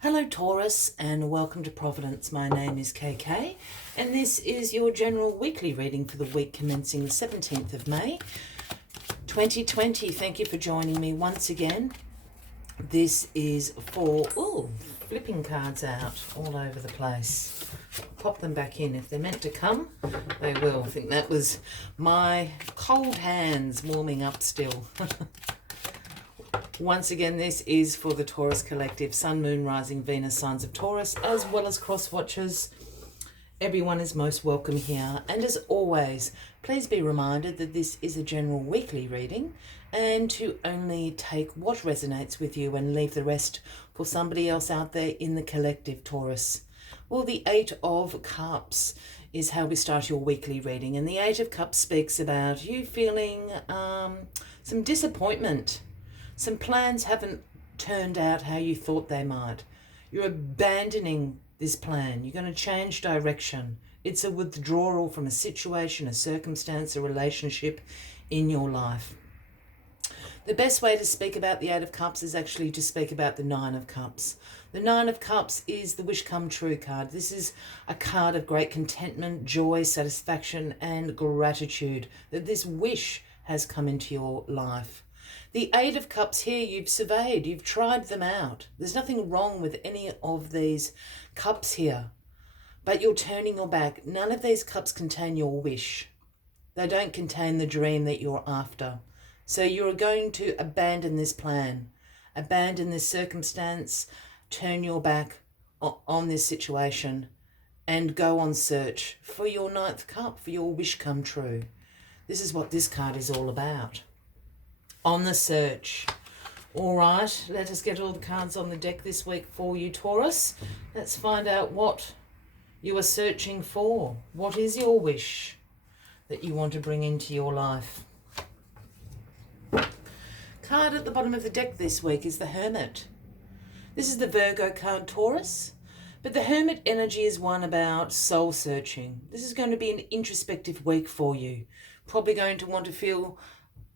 Hello Taurus and welcome to Providence. My name is KK and this is your general weekly reading for the week commencing the 17th of May 2020. Thank you for joining me once again. This is for, flipping cards out all over the place. Pop them back in. If they're meant to come, they will. I think that was my cold hands warming up still. Once again, this is for the Taurus Collective, Sun, Moon, Rising, Venus, signs of Taurus, as well as cross watchers. Everyone is most welcome here. And as always, please be reminded that this is a general weekly reading and to only take what resonates with you and leave the rest for somebody else out there in the collective, Taurus. Well, the Eight of Cups is how we start your weekly reading. And the Eight of Cups speaks about you feeling some disappointment. Some plans haven't turned out how you thought they might. You're abandoning this plan. You're going to change direction. It's a withdrawal from a situation, a circumstance, a relationship in your life. The best way to speak about the Eight of Cups is actually to speak about the Nine of Cups. The Nine of Cups is the wish come true card. This is a card of great contentment, joy, satisfaction, and gratitude that this wish has come into your life. The Eight of Cups here, you've surveyed, you've tried them out. There's nothing wrong with any of these cups here, but you're turning your back. None of these cups contain your wish. They don't contain the dream that you're after. So you're going to abandon this plan, abandon this circumstance, turn your back on this situation and go on search for your ninth cup, for your wish come true. This is what this card is all about. On the search. All right, let us get all the cards on the deck this week for you, Taurus. Let's find out what you are searching for. What is your wish that you want to bring into your life? Card at the bottom of the deck this week is the Hermit. This is the Virgo card, Taurus. But the Hermit energy is one about soul searching. This is going to be an introspective week for you. Probably going to want to feel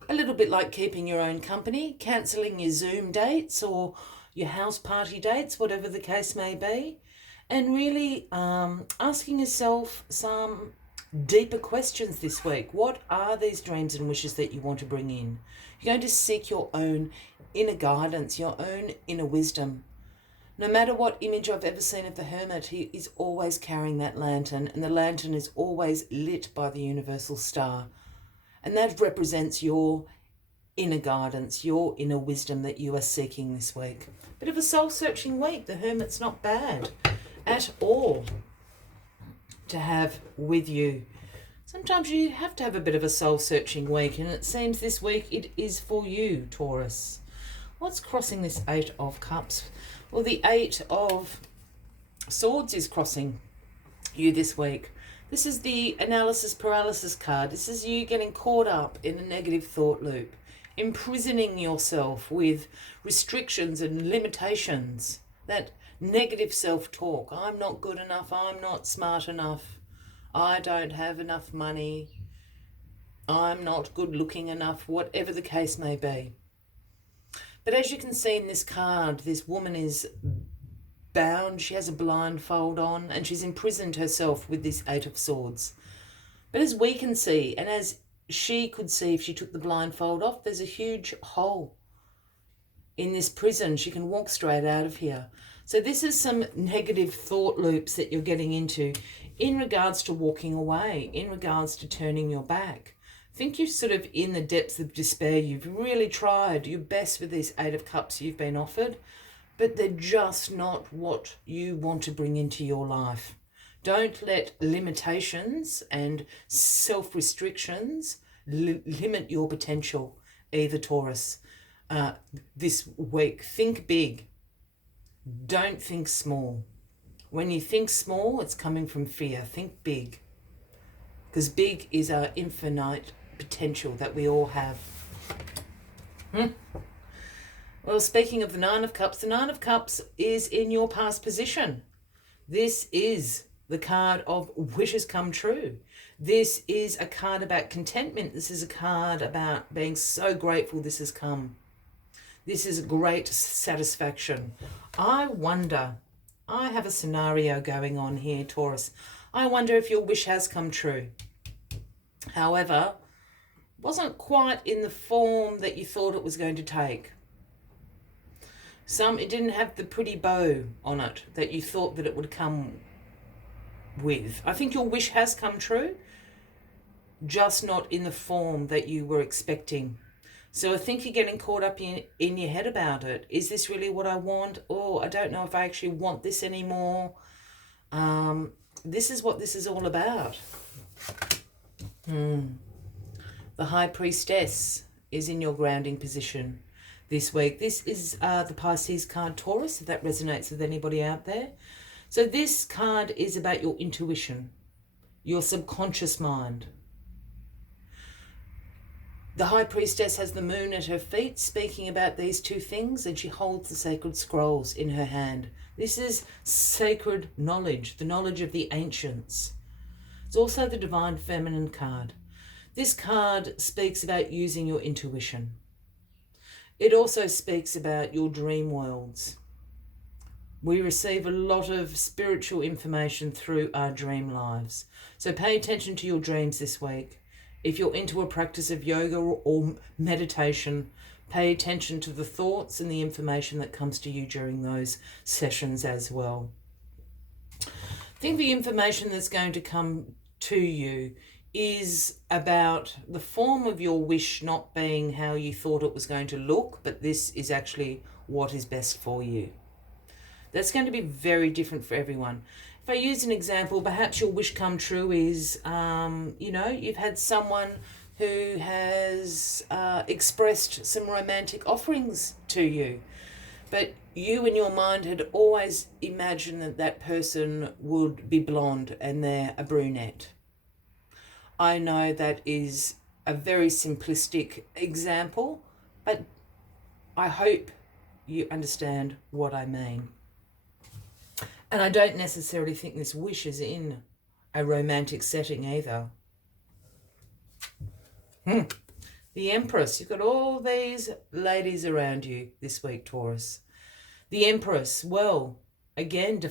a little bit like keeping your own company, cancelling your Zoom dates or your house party dates, whatever the case may be, and really asking yourself some deeper questions this week. What are these dreams and wishes that you want to bring in? You're going to seek your own inner guidance, your own inner wisdom. No matter what image I've ever seen of the Hermit, he is always carrying that lantern, and the lantern is always lit by the universal star. And that represents your inner guidance, your inner wisdom that you are seeking this week. Bit of a soul-searching week. The Hermit's not bad at all to have with you. Sometimes you have to have a bit of a soul-searching week, and it seems this week it is for you, Taurus. What's crossing this Eight of Cups? Well, the Eight of Swords is crossing you this week. This is the analysis paralysis card. This is you getting caught up in a negative thought loop, imprisoning yourself with restrictions and limitations, that negative self-talk. I'm not good enough. I'm not smart enough. I don't have enough money. I'm not good looking enough, whatever the case may be. But as you can see in this card, this woman is bound, she has a blindfold on, and she's imprisoned herself with this Eight of Swords. But as we can see, and as she could see if she took the blindfold off, there's a huge hole in this prison. She can walk straight out of here. So this is some negative thought loops that you're getting into in regards to walking away, in regards to turning your back. I think you're sort of in the depths of despair. You've really tried your best with these Eight of Cups you've been offered, but they're just not what you want to bring into your life. Don't let limitations and self-restrictions limit your potential either, Taurus. This week, think big. Don't think small. When you think small, it's coming from fear. Think big. Because big is our infinite potential that we all have. Well, speaking of the Nine of Cups, the Nine of Cups is in your past position. This is the card of wishes come true. This is a card about contentment. This is a card about being so grateful this has come. This is great satisfaction. I wonder, I have a scenario going on here, Taurus. I wonder if your wish has come true. However, wasn't quite in the form that you thought it was going to take. It didn't have the pretty bow on it that you thought that it would come with. I think your wish has come true, just not in the form that you were expecting. So I think you're getting caught up in your head about it. Is this really what I want? Oh, I don't know if I actually want this anymore. This is what this is all about. The High Priestess is in your grounding position this week. This is the Pisces card, Taurus, if that resonates with anybody out there. So this card is about your intuition, your subconscious mind. The High Priestess has the moon at her feet, speaking about these two things, and she holds the sacred scrolls in her hand. This is sacred knowledge, the knowledge of the ancients. It's also the Divine Feminine card. This card speaks about using your intuition. It also speaks about your dream worlds. We receive a lot of spiritual information through our dream lives. So pay attention to your dreams this week. If you're into a practice of yoga or meditation, pay attention to the thoughts and the information that comes to you during those sessions as well. I think the information that's going to come to you is about the form of your wish not being how you thought it was going to look, but this is actually what is best for you. That's going to be very different for everyone. If I use an example, perhaps your wish come true is, you've had someone who has expressed some romantic offerings to you, but you in your mind had always imagined that that person would be blonde and they're a brunette. I know that is a very simplistic example, but I hope you understand what I mean. And I don't necessarily think this wish is in a romantic setting either. The Empress. You've got all these ladies around you this week, Taurus. The Empress. Well, again,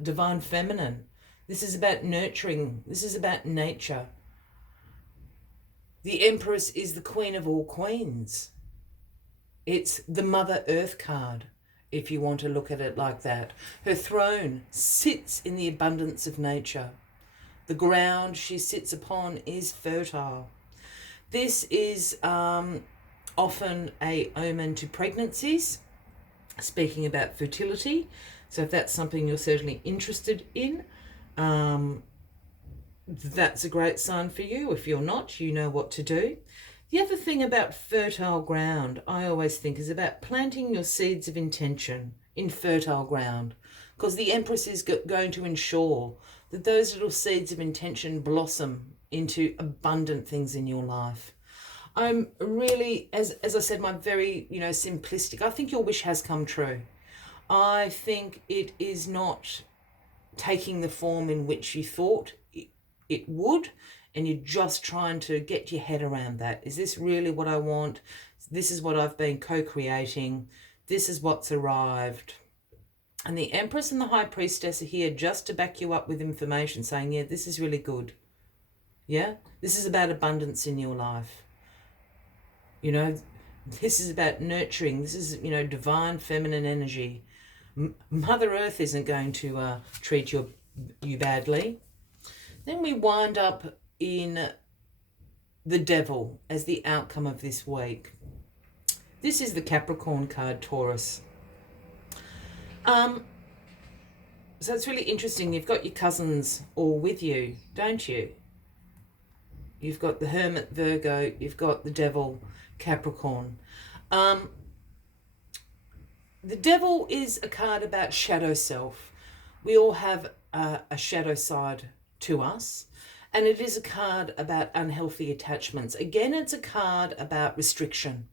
Divine Feminine. This is about nurturing. This is about nature. The Empress is the Queen of all queens. It's the Mother Earth card, if you want to look at it like that. Her throne sits in the abundance of nature. The ground she sits upon is fertile. This is often a omen to pregnancies, speaking about fertility. So if that's something you're certainly interested in, that's a great sign for you. If you're not, you know what to do. The other thing about fertile ground, I always think, is about planting your seeds of intention in fertile ground, because the Empress is going to ensure that those little seeds of intention blossom into abundant things in your life. I'm really, as I said, I'm very, simplistic. I think your wish has come true. I think it is not taking the form in which you thought it would, and you're just trying to get your head around that. Is this really what I want? This is what I've been co-creating. This is what's arrived. And the Empress and the High Priestess are here just to back you up with information, saying, yeah, this is really good. Yeah, this is about abundance in your life. This is about nurturing. This is, divine feminine energy. Mother Earth isn't going to treat you badly. Then we wind up in the Devil as the outcome of this week. This is the Capricorn card, Taurus. So it's really interesting. You've got your cousins all with you, don't you? You've got the Hermit, Virgo. You've got the Devil, Capricorn. The Devil is a card about shadow self. We all have a shadow side to us. And it is a card about unhealthy attachments. Again, it's a card about restriction.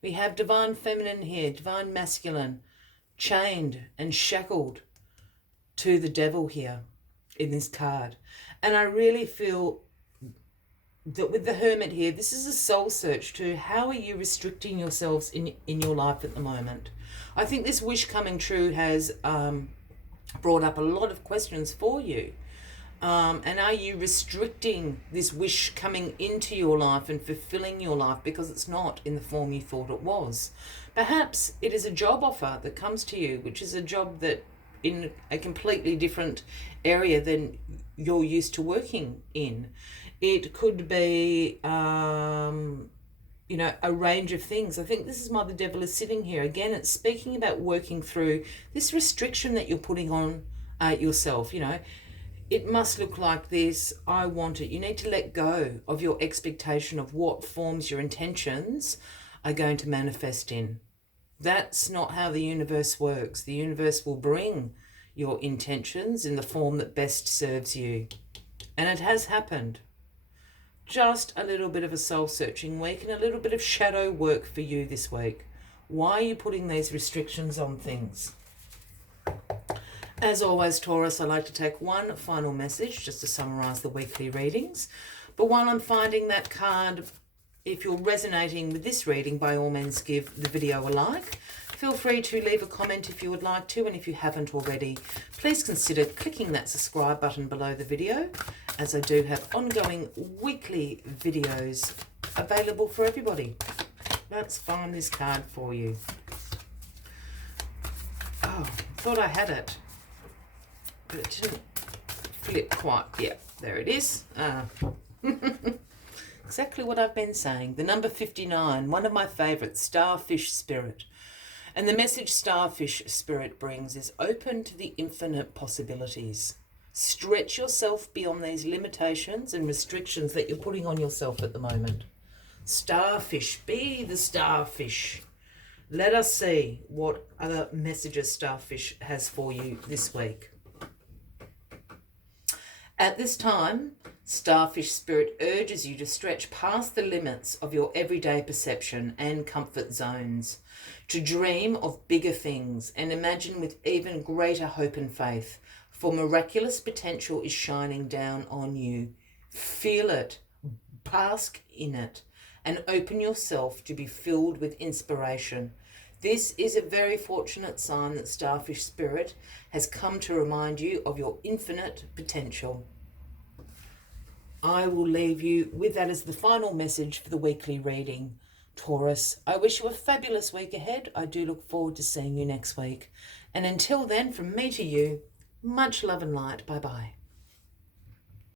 We have Divine Feminine here, Divine Masculine, chained and shackled to the Devil here in this card. And I really feel with the Hermit here, this is a soul search to how are you restricting yourselves in your life at the moment. I think this wish coming true has brought up a lot of questions for you. And are you restricting this wish coming into your life and fulfilling your life because it's not in the form you thought it was? Perhaps it is a job offer that comes to you, which is a job that in a completely different area than you're used to working in. It could be, you know, a range of things. I think this is Mother Devil is sitting here. Again, it's speaking about working through this restriction that you're putting on yourself, you know. It must look like this. I want it. You need to let go of your expectation of what forms your intentions are going to manifest in. That's not how the universe works. The universe will bring your intentions in the form that best serves you. And it has happened. Just a little bit of a soul-searching week and a little bit of shadow work for you this week. Why are you putting these restrictions on things? As always, Taurus, I like to take one final message just to summarise the weekly readings. But while I'm finding that card, if you're resonating with this reading, by all means give the video a like. Feel free to leave a comment if you would like to, and if you haven't already, please consider clicking that subscribe button below the video, as I do have ongoing weekly videos available for everybody. Let's find this card for you. Oh, thought I had it, but it didn't flip quite. Yeah, there it is. Exactly what I've been saying. The number 59, one of my favourites, Starfish Spirit. And the message Starfish Spirit brings is open to the infinite possibilities. Stretch yourself beyond these limitations and restrictions that you're putting on yourself at the moment. Starfish, be the starfish. Let us see what other messages Starfish has for you this week. At this time, Starfish Spirit urges you to stretch past the limits of your everyday perception and comfort zones, to dream of bigger things and imagine with even greater hope and faith, for miraculous potential is shining down on you. Feel it, bask in it, and open yourself to be filled with inspiration. This is a very fortunate sign that Starfish Spirit has come to remind you of your infinite potential. I will leave you with that as the final message for the weekly reading. Taurus, I wish you a fabulous week ahead. I do look forward to seeing you next week. And until then, from me to you, much love and light. Bye-bye.